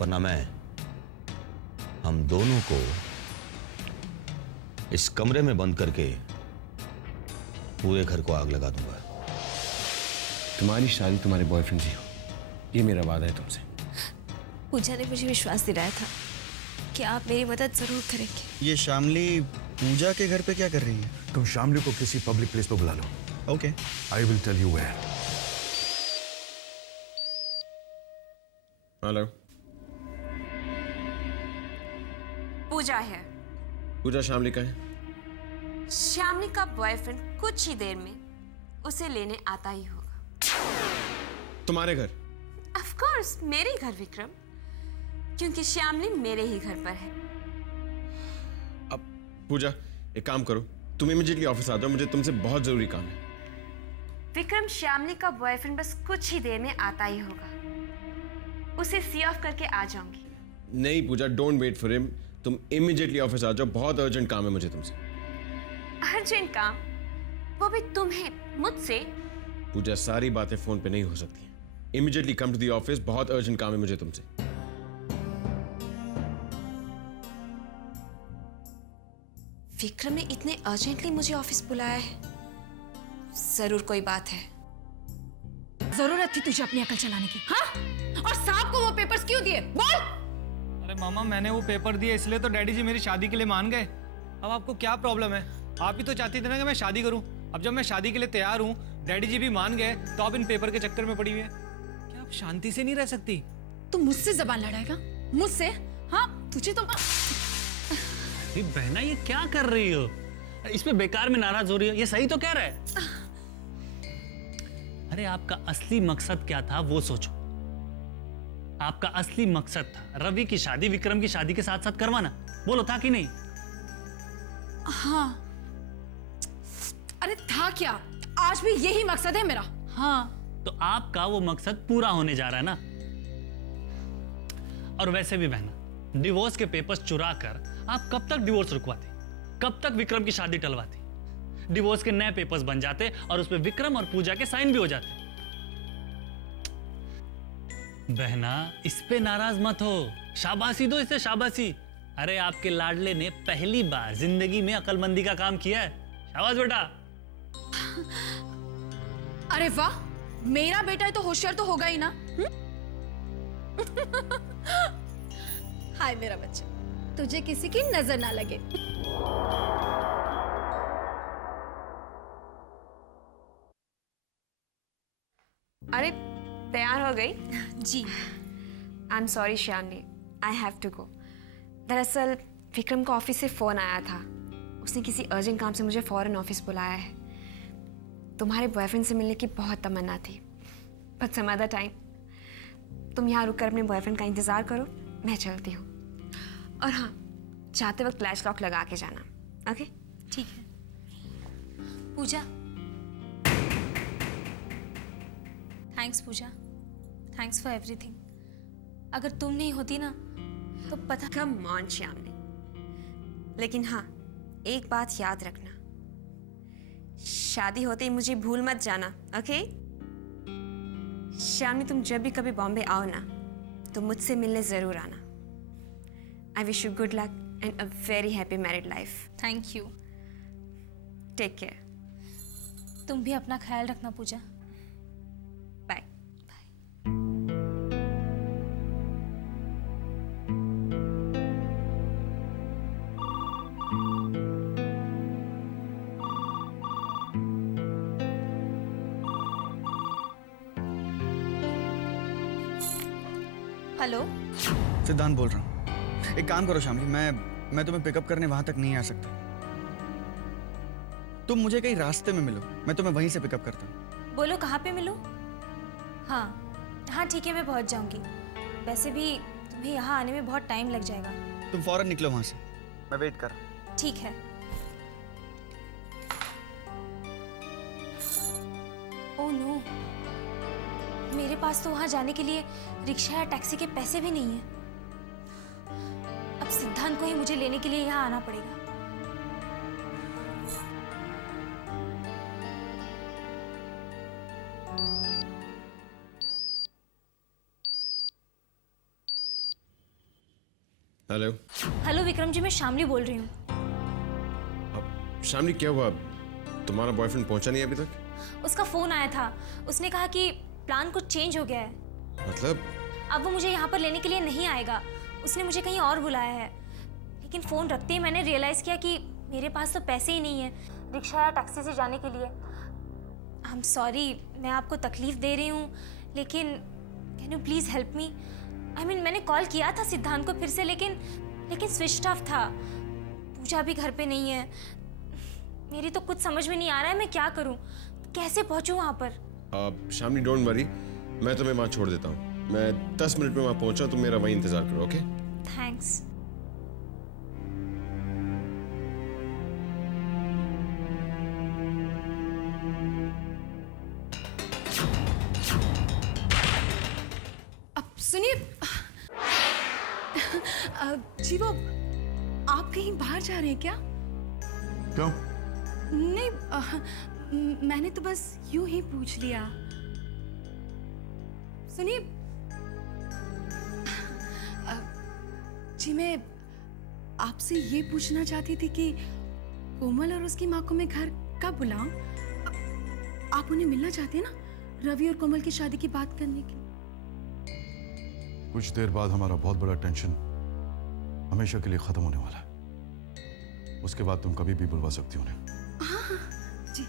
वरना मैं हम दोनों को इस कमरे में बंद करके पूरे घर को आग लगा दूंगा। तुम्हारी शादी तुम्हारे बॉयफ्रेंड से हो, ये मेरा वादा है तुमसे। पूजा ने मुझे विश्वास दिलाया था कि आप मेरी मदद जरूर करेंगे। ये शामली पूजा के घर पे क्या कर रही है? तुम शामली को किसी पब्लिक प्लेस पे बुला लो। Okay, I will tell you where. Hello, Pooja है। पूजा शामली का है? श्यामली का बॉयफ्रेंड कुछ ही देर में उसे लेने आता ही होगा। तुम्हारे घर? ऑफ कोर्स मेरे ही घर विक्रम, क्योंकि श्यामली मेरे ही घर पर है। अब पूजा एक काम करो, तुम इमीडिएटली ऑफिस आ जाओ, मुझे तुमसे बहुत जरूरी काम है। विक्रम, श्यामली का बॉयफ्रेंड बस कुछ ही देर में आता ही होगा, उसे सी ऑफ करके आ जाऊंगी। नहीं पूजा, डोंट वेट फॉर हिम, तुम इमीडिएटली ऑफिस आ जाओ, बहुत अर्जेंट काम है मुझे तुमसे। अर्जेंट काम? वो भी तुम्हें मुझसे? पूजा सारी बातें फोन पे नहीं हो सकती। Immediately come to the office, बहुत अर्जेंट काम है मुझे तुमसे। विक्रम ने इतने अर्जेंटली मुझे ऑफिस बुलाया है, जरूर कोई बात है। जरूरत थी तुझे अपनी अकल चलाने की, हाँ? और साहब को वो पेपर्स क्यों दिए? बोल। अरे मामा, मैंने वो पेपर दिए इसलिए तो डैडी जी मेरी शादी के लिए मान गए। अब आपको क्या प्रॉब्लम है? आप ही तो चाहती थी ना कि मैं शादी करूं। अब जब मैं शादी के लिए तैयार हूं, डैडी जी भी मान गए, तो आप इन पेपर के चक्कर में पड़ी हुई है। क्या आप शांति से नहीं रह सकती? तू मुझसे जबान लड़ाएगा? मुझसे? हाँ, तुझे तो बहना ये क्या कर रही हो? इस पे बेकार में नाराज हो रही हो, ये सही तो कह रहा है। अरे आपका असली मकसद क्या था वो सोचो। आपका असली मकसद था रवि की शादी विक्रम की शादी के साथ साथ करवाना, बोलो था कि नहीं? हाँ। अरे था क्या? आज भी यही मकसद है मेरा। हाँ, तो आपका वो मकसद पूरा होने जा रहा है ना। और वैसे भी बहना, डिवोर्स के पेपर्स चुरा कर आप कब तक डिवोर्स रुकवाते? कब तक विक्रम की शादी टलवाते? डिवोर्स के नए पेपर्स बन जाते और उसपे विक्रम और पूजा के साइन भी हो जाते। बहना, इस पे नाराज मत हो, शाबाशी दो इसे, शाबाशी। अरे आपके लाडले ने पहली बार जिंदगी में अकलमंदी का काम किया है, शाबाश बेटा। अरे वाह, मेरा बेटा तो होशियार तो होगा ही ना। हाय मेरा बच्चा, तुझे किसी की नजर ना लगे। अरे तैयार हो गई? जी। I am sorry Shyamali, I have to go. दरअसल विक्रम को ऑफिस से फोन आया था, उसने किसी अर्जेंट काम से मुझे फौरन ऑफिस बुलाया है। तुम्हारे बॉयफ्रेंड से मिलने की बहुत तमन्ना थी, बट सम अदर टाइम। तुम यहाँ रुककर अपने बॉयफ्रेंड का इंतजार करो, मैं चलती हूँ। और हाँ, जाते वक्त फ्लैश लॉक लगा के जाना, ओके? ठीक है। Pooja, thanks Pooja, thanks for everything. अगर तुम नहीं होती ना तो पता। कम ऑन श्यामली, लेकिन हाँ, एक बात याद रखना, शादी होते ही मुझे भूल मत जाना, ओके? श्यामली, तुम जब भी कभी बॉम्बे आओ ना, तो मुझसे मिलने जरूर आना। I wish you good luck and a very happy married life. Thank you. Take care. तुम भी अपना ख्याल रखना पूजा। बाय। हेलो, सिद्धांत बोल रहा हूँ। एक काम करो शामली, मैं तुम्हें पिकअप करने वहां तक नहीं आ सकता। तुम मुझे कहीं रास्ते में मिलो, मैं तुम्हें वहीं से पिकअप करता हूँ। बोलो कहाँ पे मिलूं? हाँ हाँ ठीक है, मैं पहुंच जाऊंगी। वैसे भी तुम्हें यहाँ आने में बहुत टाइम लग जाएगा। तुम फौरन निकलो वहां से, मैं वेट कर रहा हूँ। ठीक है। ओह नो, मेरे पास तो वहां जाने के लिए रिक्शा या टैक्सी के पैसे भी नहीं है। अब सिद्धांत को ही मुझे लेने के लिए यहाँ आना पड़ेगा। हेलो। हेलो विक्रम जी, मैं शामली बोल रही हूँ। अब शामली क्या हुआ? तुम्हारा बॉयफ्रेंड पहुंचा नहीं अभी तक? उसका फ़ोन आया था, उसने कहा कि प्लान कुछ चेंज हो गया है। मतलब? अब वो मुझे यहाँ पर लेने के लिए नहीं आएगा, उसने मुझे कहीं और बुलाया है। लेकिन फ़ोन रखते ही मैंने रियलाइज़ किया कि मेरे पास तो पैसे ही नहीं है रिक्शा या टैक्सी से जाने के लिए। आई एम सॉरी, मैं आपको तकलीफ़ दे रही हूँ, लेकिन can you please help me? I mean मैंने कॉल किया था सिद्धांत को फिर से, लेकिन स्विच ऑफ था। पूजा भी घर पे नहीं है। मेरी तो कुछ समझ में नहीं आ रहा है मैं क्या करूँ, कैसे पहुँचूँ वहाँ पर? शामली डोंट वरी, मैं तुम्हें वहाँ छोड़ देता हूँ। मैं 10 मिनट में वहाँ पहुँचा, तुम मेरा वहीं इंतज़ार करो, ओके? थैंक्स। अब सुनिए, जी वो आप कहीं बाहर जा रहे हैं क्या? क्यों? नहीं, मैंने तो बस यूं ही पूछ लिया। सुनिए, जी मैं आपसे ये पूछना चाहती थी कि कोमल और उसकी माँ को मैं घर कब बुलाऊं? आप उन्हें मिलना चाहते हैं ना, रवि और कोमल की शादी की बात करने के लिए। कुछ देर बाद हमारा बहुत बड़ा टेंशन हमेशा के लिए खत्म होने वाला है। उसके बाद तुम कभी भी बुलवा सकती हो उन्हें। हाँ, जी।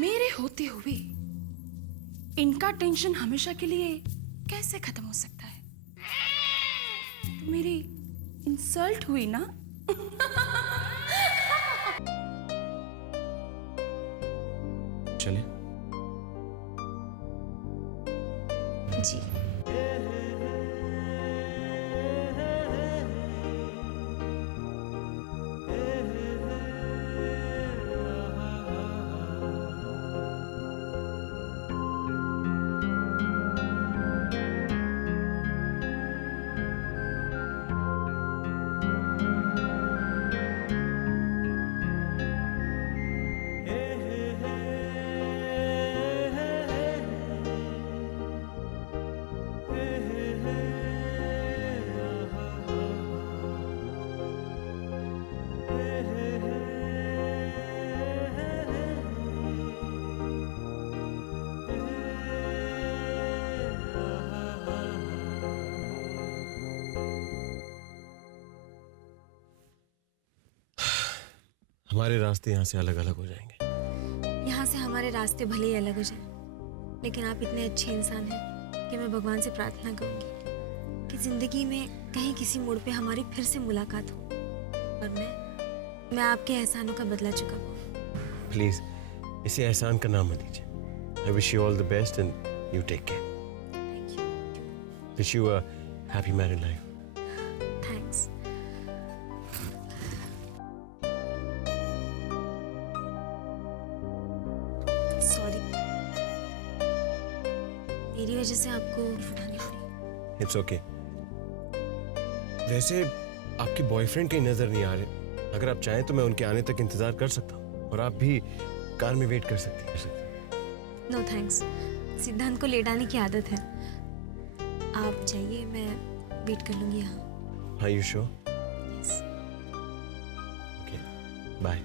मेरे होते हुए इनका टेंशन हमेशा के लिए कैसे खत्म हो सकता है? तो मेरी इंसल्ट हुई ना? चले। जी। हमारे रास्ते यहाँ से अलग अलग हो जाएंगे। यहाँ से हमारे रास्ते भले ही अलग हो जाएं, लेकिन आप इतने अच्छे इंसान हैं कि मैं भगवान से प्रार्थना करूँगी कि ज़िंदगी में कहीं किसी मोड़ पे हमारी फिर से मुलाकात हो और मैं आपके एहसानों का बदला चुका हूँ। प्लीज इसे एहसान का नाम मत दीजिए। I wish you all the best and you take care. Thank you. Wish you a happy married life. Thanks. Sorry, मेरी वजह से आपको उठानी पड़ी। It's okay. वैसे आपके बॉयफ्रेंड कहीं नजर नहीं आ रहे। अगर आप चाहें तो मैं उनके आने तक इंतजार कर सकता हूँ और आप भी कार में वेट कर सकती हैं। नो थैंक्स, सिद्धांत को लेट आने की आदत है। आप जाइए, मैं वेट कर लूँगी यहाँ। Are you sure? Yes. Okay. Bye.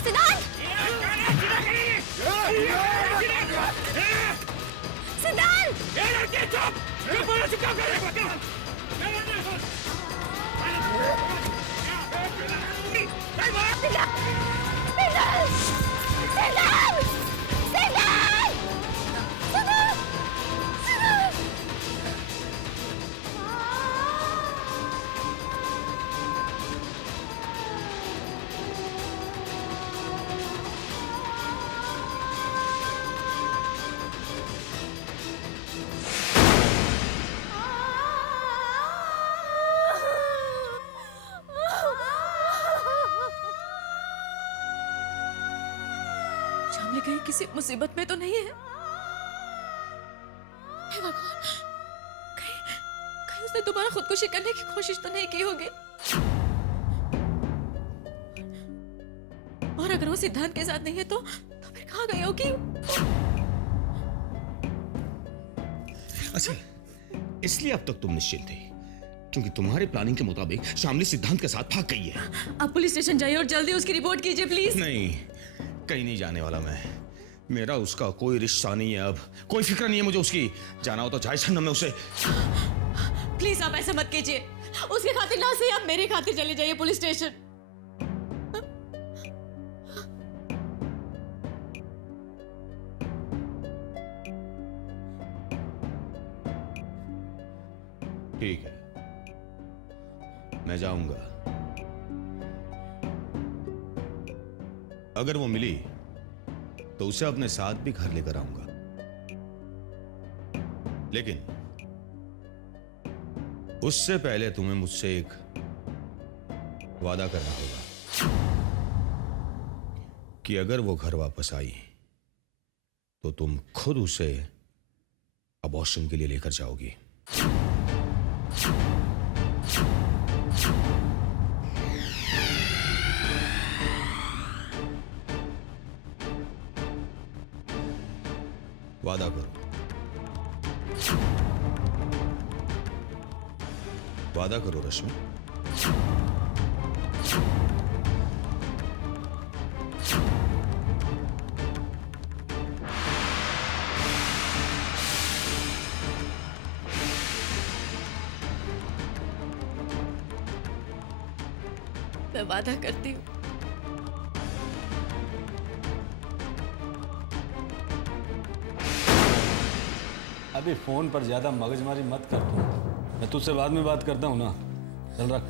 सिद्धांत! सिद्धांत! शामली कहीं किसी मुसीबत में तो नहीं है? हे भगवान, कहीं उसने दोबारा खुदकुशी करने की कोशिश तो नहीं की होगी? और अगर वो सिद्धांत के साथ नहीं है तो फिर कहाँ गई होगी? अच्छा, इसलिए अब तक तुम निश्चिंत थे क्योंकि तुम्हारे प्लानिंग के मुताबिक शामली सिद्धांत के साथ भाग गई है। आप पुलिस स्टेशन जाइए और जल्दी उसकी रिपोर्ट कीजिए प्लीज। नहीं, कहीं नहीं जाने वाला मैं। मेरा उसका कोई रिश्ता नहीं है, अब कोई फिक्र नहीं है मुझे उसकी। जाना हो तो जाए जहन्नम में उसे। प्लीज आप ऐसा मत कीजिए। उसके खातिर ना सही आप मेरे खातिर चले जाइए पुलिस स्टेशन। ठीक है, मैं जाऊंगा। अगर वो मिली तो उसे अपने साथ भी घर लेकर आऊंगा, लेकिन उससे पहले तुम्हें मुझसे एक वादा करना होगा कि अगर वो घर वापस आई तो तुम खुद उसे अबॉर्शन के लिए लेकर जाओगी। वादा करो, वादा करो रश्मि। मैं वादा करती हूँ। अभी फोन पर ज्यादा मगजमारी मत कर तू। मैं तुझसे बाद में बात करता हूँ ना। चल रख।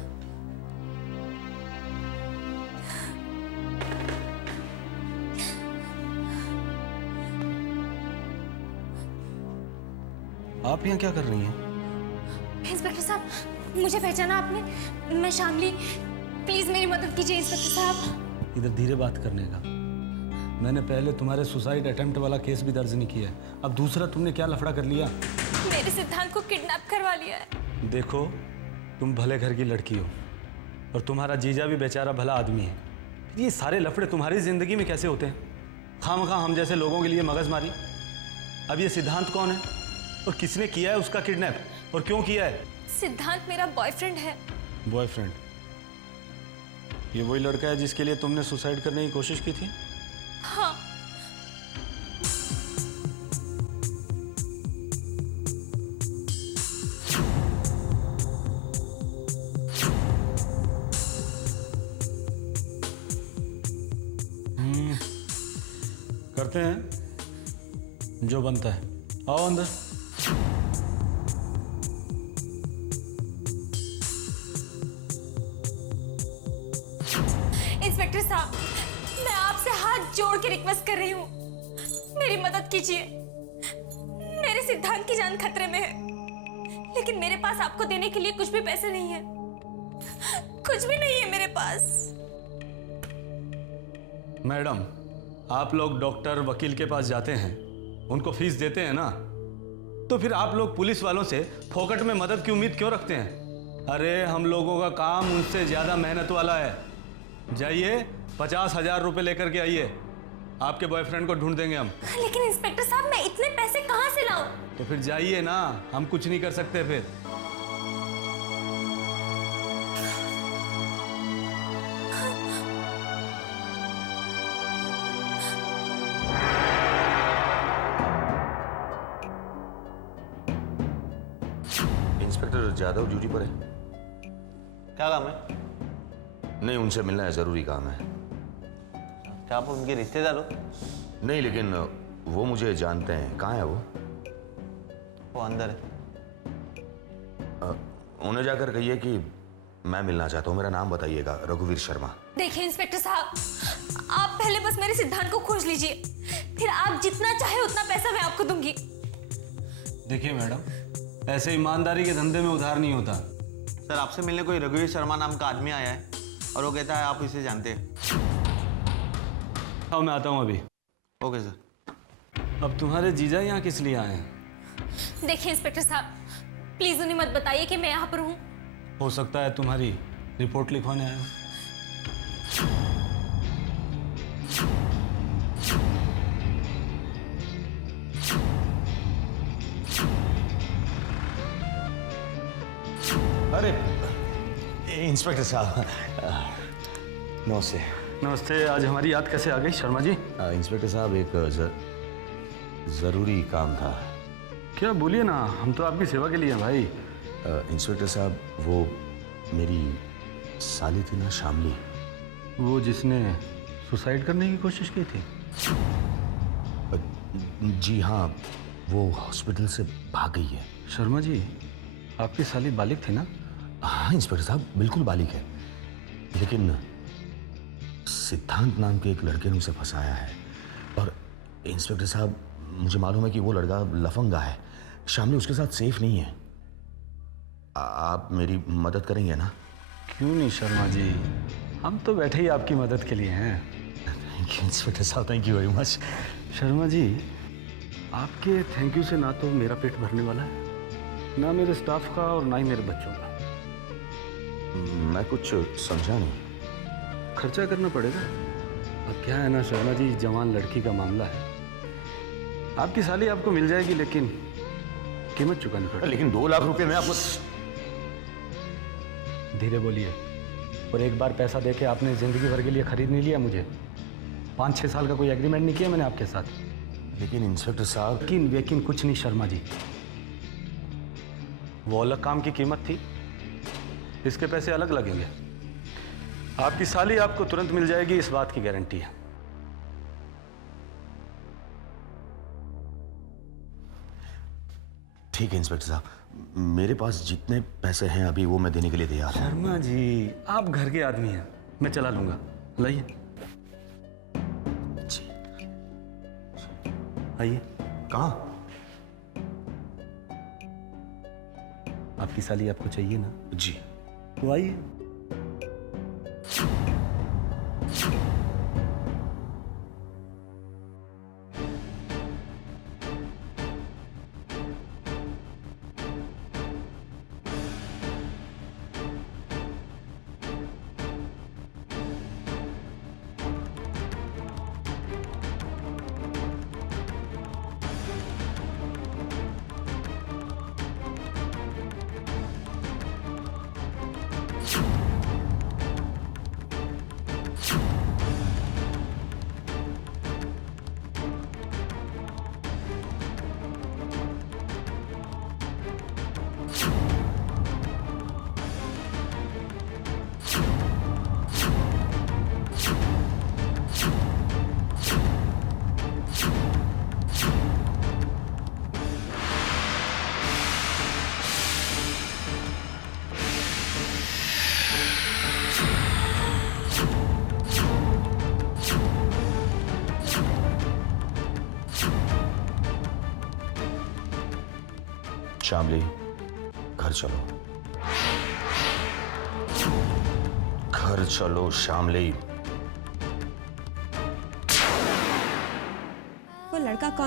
आप यहाँ क्या कर रही हैं? इंस्पेक्टर साहब, मुझे पहचाना आपने? मैं शामली। प्लीज मेरी मदद कीजिए इंस्पेक्टर साहब। इधर धीरे बात करने का। मैंने पहले तुम्हारे सुसाइड अटेम्प्ट वाला केस भी दर्ज नहीं किया है। अब दूसरा तुमने क्या लफड़ा कर लिया? मेरे सिद्धांत को किडनैप करवा लिया है। देखो, तुम भले घर की लड़की हो और तुम्हारा जीजा भी बेचारा भला आदमी है। ये सारे लफड़े तुम्हारी जिंदगी में कैसे होते हैं? खामखा हम जैसे लोगों के लिए मगजमारी। अब ये सिद्धांत कौन है और किसने किया है उसका किडनैप और क्यों किया है? सिद्धांत मेरा बॉयफ्रेंड है। बॉयफ्रेंड? ये वही लड़का है जिसके लिए तुमने सुसाइड करने की कोशिश की थी? हाँ। करते हैं जो बनता है। आओ अंदर। इंस्पेक्टर साहब, मैं आपसे हाथ जोड़ के रिक्वेस्ट कर रही हूँ, मेरी मदद कीजिए। मेरे सिद्धांत की जान खतरे में है, लेकिन मेरे पास आपको देने के लिए कुछ भी पैसे नहीं है। कुछ भी नहीं है मेरे पास। मैडम, आप लोग डॉक्टर वकील के पास जाते हैं, उनको फीस देते हैं ना, तो फिर आप लोग पुलिस वालों से फोकट में मदद की उम्मीद क्यों रखते हैं? अरे हम लोगों का काम उनसे ज्यादा मेहनत वाला है। जाइए 50,000 रुपए लेकर के आइए। आपके बॉयफ्रेंड को ढूंढ देंगे हम। लेकिन इंस्पेक्टर साहब, मैं इतने पैसे कहाँ से लाऊं? तो फिर जाइए ना, हम कुछ नहीं कर सकते फिर। इंस्पेक्टर जादव ड्यूटी पर है। क्या काम है? नहीं, उनसे मिलना है, जरूरी काम है। क्या आप उनके रिश्तेदार हो? नहीं, लेकिन वो मुझे जानते हैं। कहाँ है वो? वो अंदर है। उन्हें जाकर कहिए कि मैं मिलना चाहता हूँ। मेरा नाम बताइएगा, रघुवीर शर्मा। देखिए इंस्पेक्टर साहब, आप पहले बस मेरे सिद्धांत को खोज लीजिए, फिर आप जितना चाहे उतना पैसा मैं आपको दूंगी। देखिए मैडम, ऐसे ईमानदारी के धंधे में उधार नहीं होता। सर, आपसे मिलने कोई रघुवीर शर्मा नाम का आदमी आया है और वो कहता है आप इसे जानते हैं। हाँ, मैं आता हूँ अभी। Okay sir. अब तुम्हारे जीजा यहाँ किस लिए आए हैं? देखिए इंस्पेक्टर साहब, प्लीज उन्हें मत बताइए कि मैं यहाँ पर हूँ। हो सकता है तुम्हारी रिपोर्ट लिखवाने आए हो। अरे इंस्पेक्टर साहब, नमस्ते। नमस्ते। आज हमारी याद कैसे आ गई शर्मा जी? इंस्पेक्टर साहब, एक जरूरी काम था। क्या? बोलिए ना, हम तो आपकी सेवा के लिए हैं भाई। इंस्पेक्टर साहब, वो मेरी साली थी ना, शामली। वो जिसने सुसाइड करने की कोशिश की थी? जी हाँ, वो हॉस्पिटल से भाग गई है। शर्मा जी, आपकी साली बालिग थी ना? हाँ इंस्पेक्टर साहब, बिल्कुल बालिग है, लेकिन सिद्धांत नाम के एक लड़के ने उसे फंसाया है। और इंस्पेक्टर साहब, मुझे मालूम है कि वो लड़का लफंगा है। शामली उसके साथ सेफ नहीं है। आप मेरी मदद करेंगे ना? क्यों नहीं शर्मा जी, हम तो बैठे ही आपकी मदद के लिए हैं। थैंक यू इंस्पेक्टर साहब, thank you very much. Sharma ji, आपके थैंक यू से ना तो मेरा पेट भरने वाला है, ना मेरे स्टाफ का और ना ही मेरे बच्चों का। मैं कुछ समझा नहीं। खर्चा करना पड़ेगा। अब क्या है ना शर्मा जी, जवान लड़की का मामला है। आपकी साली आपको मिल जाएगी, लेकिन कीमत चुकानी पड़ेगी। लेकिन 2 लाख रुपए में आपको। धीरे बोलिए। और एक बार पैसा देके आपने जिंदगी भर के लिए खरीद नहीं लिया मुझे। 5-6 साल का कोई एग्रीमेंट नहीं किया मैंने आपके साथ। लेकिन इंस्पेक्टर साहब। लेकिन कुछ नहीं शर्मा जी, वो अलग काम की कीमत थी, इसके पैसे अलग लगेंगे। आपकी साली आपको तुरंत मिल जाएगी, इस बात की गारंटी है। ठीक है इंस्पेक्टर साहब, मेरे पास जितने पैसे हैं अभी वो मैं देने के लिए तैयार हूं। शर्मा जी, आप घर के आदमी हैं, मैं चला लूंगा। लाइए, आइए। कहाँ? आपकी साली आपको चाहिए ना? जी। तो आइए। शामली, घर चलो। घर चलो शामली। वो लड़का कौन